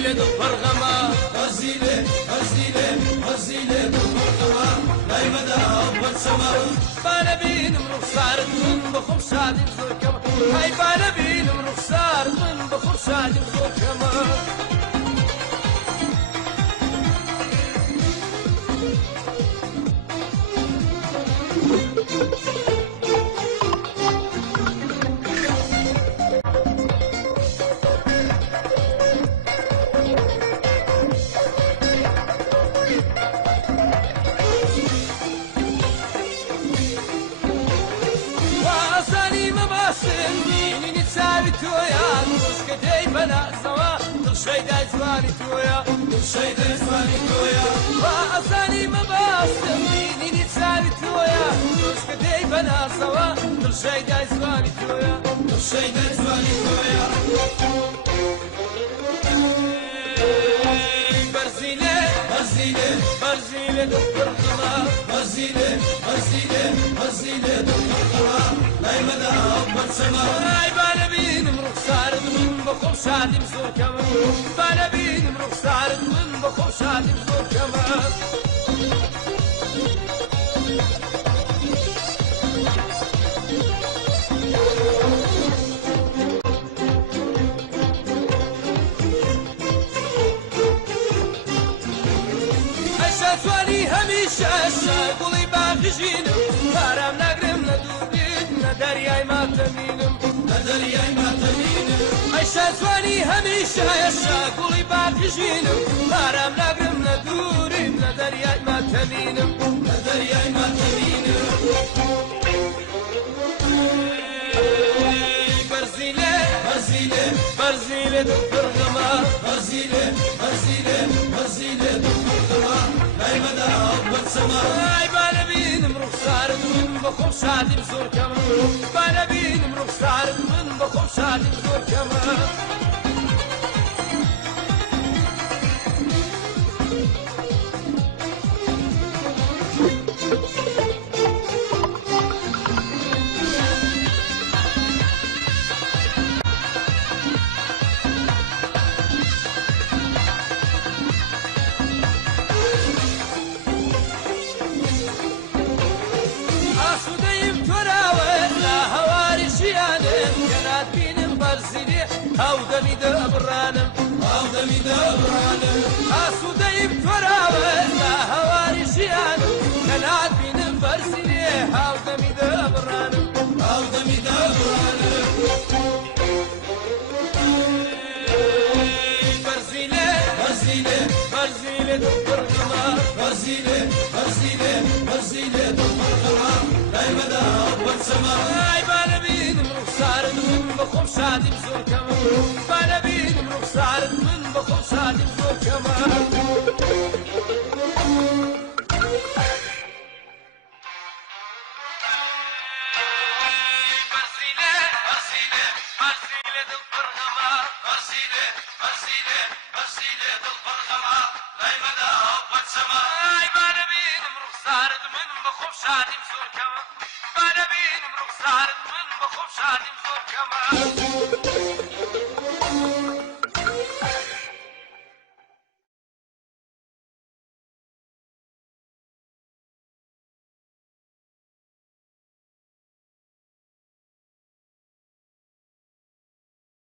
برزيلة الفرغمة برزيلة برزيلة برزيلة الفرغمة لا يمدى أبد سما بانا بين مروخ صارت من بخور شادي زور كما هاي بانا بين مروخ صارت من بخور شادي زور كما بنا سوا ترشيد أزواني تويا ترشيد أزواني تويا وأصاني ما باستميني نتساوي تويا ترشكدي بنا سوا ترشيد أزواني تويا ترشيد أزواني تويا برزيلة برزيلة برزيلة دكتورنا برزيلة برزيلة برزيلة دكتورنا لا يمدى أبد سما بانا بين مروخ صارت من بخور شادي مزور كما بانا بين مروخ صارت من بخور شادي مزور كما أشاتواني هميشة قولي باقي جينا فارم نقرم ندوريد ندرياي ما تمينم ندرياي ما تمينم أشاتواني هميشة قولي باقي جينا فارم نقرم ندوريد ندرياي ما تمينم ندرياي ما تمينم برزيلة برزيلة برزيلة دكتورنا برزيلة برزيلة برزيلة دكتورنا لا يمدى أبد سما بانا بين مروخ صارت من بخور شادي مزور كما بانا بين مروخ صارت من بخور شادي مزور كما هاو دمي دبرانم هاو دمي دبرانم اسو دايب فراوه لا هواري شيانم كنات بينم برسيني هاو دمي دبرانم هاو دمي دبرانم برزيلة برزيلة برزيلة دبرغما برزيلة برزيلة برزيلة دبرغما لا يمدى أبد سما بانا بين مروخ صارت من بخور شادي مزور كما بانا بين مروخ صارت من بخور شادي مزور كما شادي مزور كما